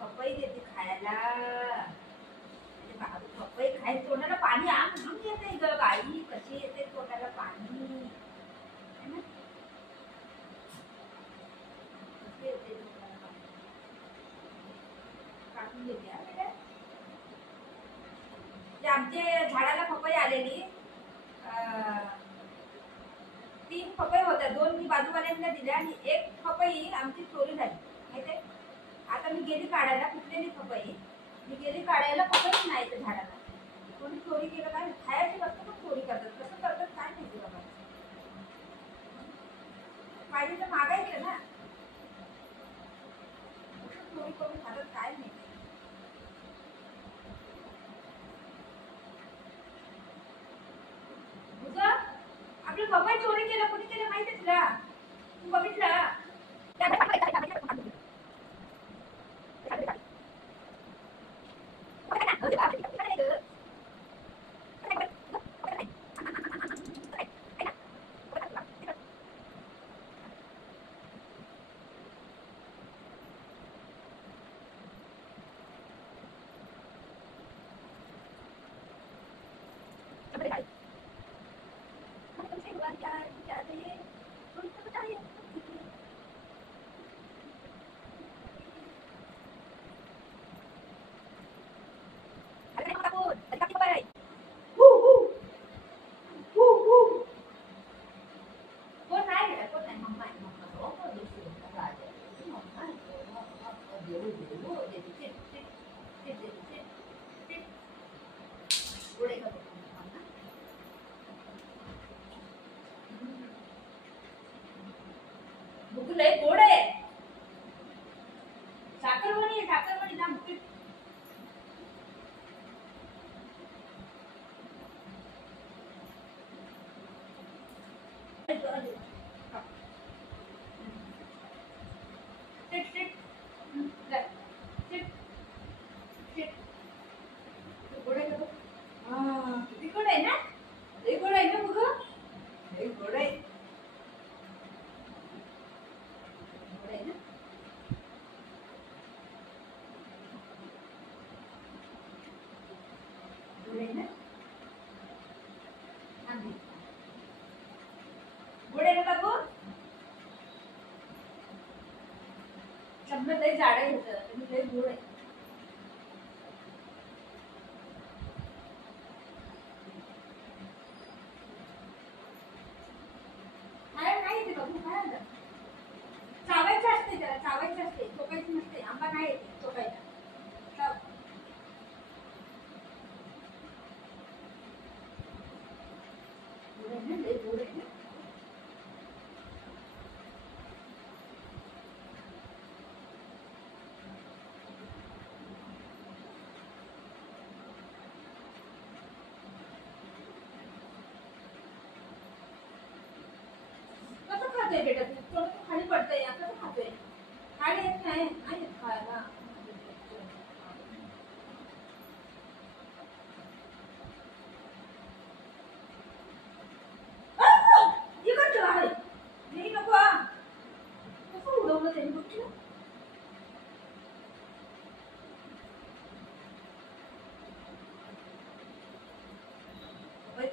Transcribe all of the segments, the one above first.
पपई देते खायला. पपई खाय तोंडाला पाणी आम येते ग बाई. कशी येते तोंडाला पाणी. काढून घेते. आमच्या झाडाला पपई आलेली 3 पपई होत्या. 2 मी बाजूवाल्यांना दिल्या आणि 1 पपई आमची चोरी झाली माहिती. आता मी गेली काढायला कुठलेली पपई. मी गेली काढायला पपईच नाही त्या झाडाला. कोणी चोरी केलं काय. खायची वस्तू पण चोरी करतात. कसं करतात काय माहिती बाबा. पाहिजे तर मागायचं ना. चोरी करून खातात काय माहिती. आपली पपई चोरी केलं. कोणी केलं माहिती तुला. तू बघितलं. लय गोड आहे. साखरवणी ना मुठी. गोड आहे ना. लय गोड आहे ना बघ. लय गोड आहे. लय जाड आहे लय गोड आहे. काय येते बघू. काय चावायचं असते. त्याला चावायचं असते. चोकायचं नसते. आंबा नाही येते चोकायला. लय गोड आहे ना. बेटा तू खाली पडतंय. आता तर खातोय. खाली येत नाही. नाही खायला. नको कसं उडवलं त्यांनी बघ.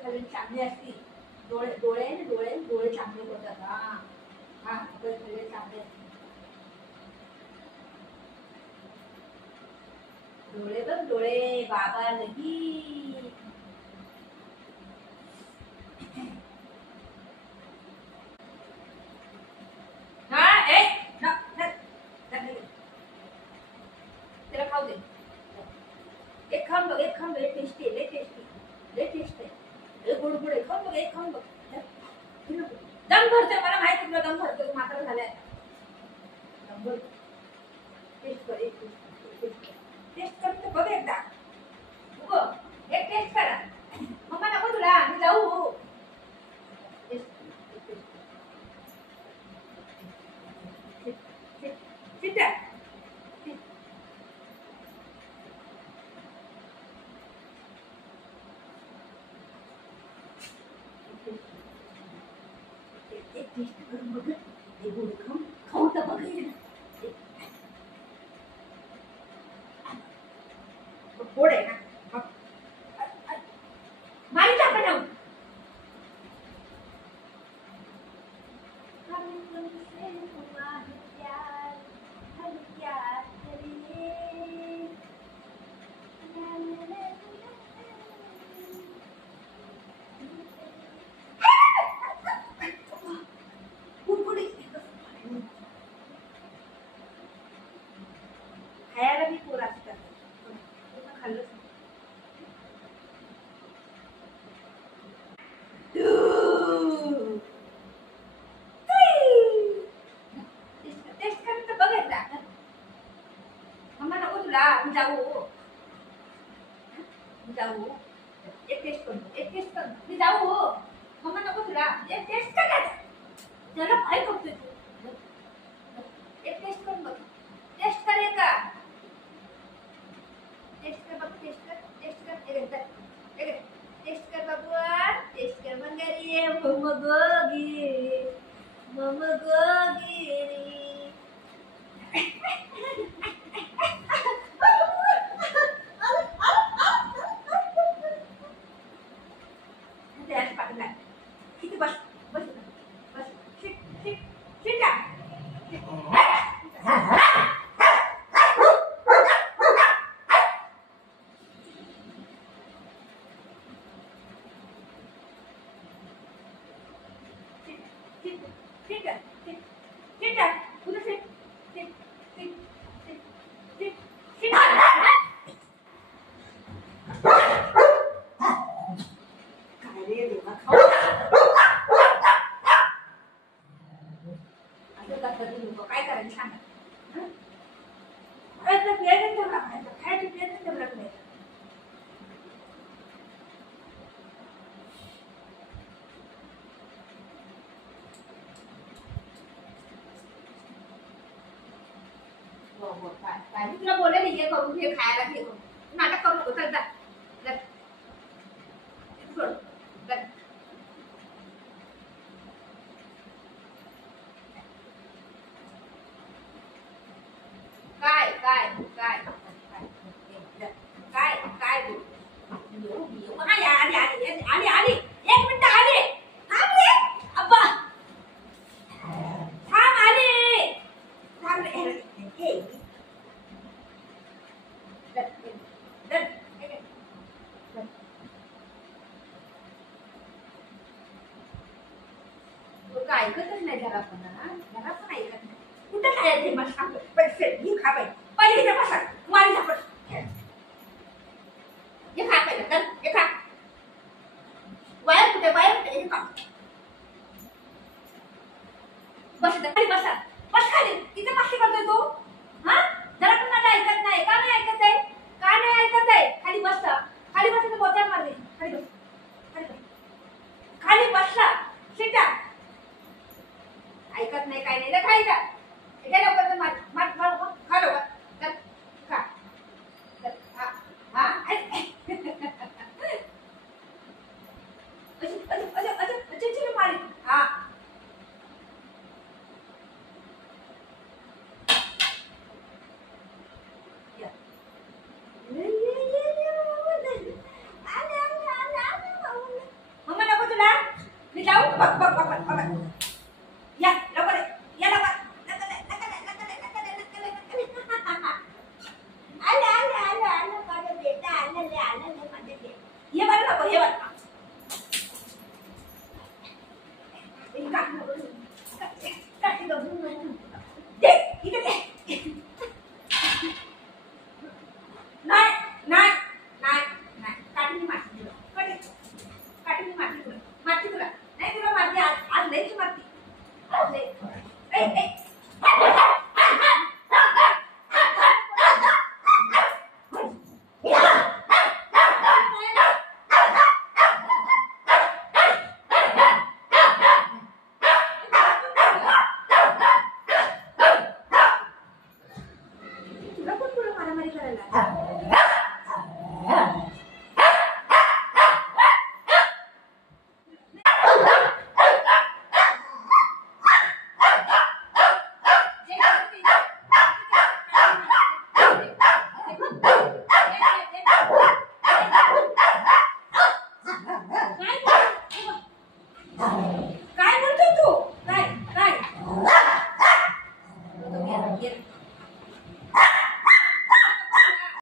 खाली चांगली असती. डोळे डोळे चांगले होतात. हा खाल्ले चांगले. डोळे बघ डोळे बाबा लगी. त्याला खाऊ दे. एक खाऊन बघ. एक खाऊन बघ. टेस्टी आहे. लय टेस्ट आहे. लय गोड आहे. खाऊन बघ. एक खाऊन बघ. दम भरतोय. मला माहिती तुला दम भरतोय. मात्र झालाय. दम भर. टेस्ट कर. टेस्ट कर बघ एकदा. एक टेस्ट करा. मम्मा नको तुला. मी जाऊ. एक टेस्ट करून बघ. खाऊ तर बघ. गोड आहे ना मग. मारी टाका ना. खायला मी पोर असतात खाल्लं टेस्ट करून तर बघायचा. मम्मा नको तुला मी जाऊ एक टेस्ट करून मी जाऊ मम्मा नको तुला एक टेस्ट करायचा. त्याला काय करतोय तू एक टेस्ट करून बघ. टेस्ट कर का टेस्ट कर बघ टेस्ट कर टेस्ट कर बाबू टेस्ट कर मंगारी मम गोगी त्याच पाठला किती बस बस बस शिट काय करायचं सांगा. मी तुला बोलले नाही हे करून हे खायला हे करून नाटक करू नको. चल जा सोड. काय काय काय काय काय आली 1 मिनिट आली. थांब रे अब्बा थांब रे काय ऐकतच नाही जरा पण ऐकत नाही. कुठं खायचे मग सांग पैसे ही खा पाहिजे पहिले इथे बसा मारी झापड हे खा पाहिजे तर हे खा वायर कुठे हे खा बस खाली बस खाली तिथे माशी करतोय तू हा जरा पण माझं ऐकत नाही. का नाही ऐकत आहे खाली बस बोचा मारली खाली बसला शिटा ऐकत नाही काय नाही खायचा लवकर मार खा लवकर खा मारी हा मम्मा नको तुला मी जाऊ बघ या लवकर ये बरं नको ये बरं मारती तुला नाही तुला मारती आज लयच मारती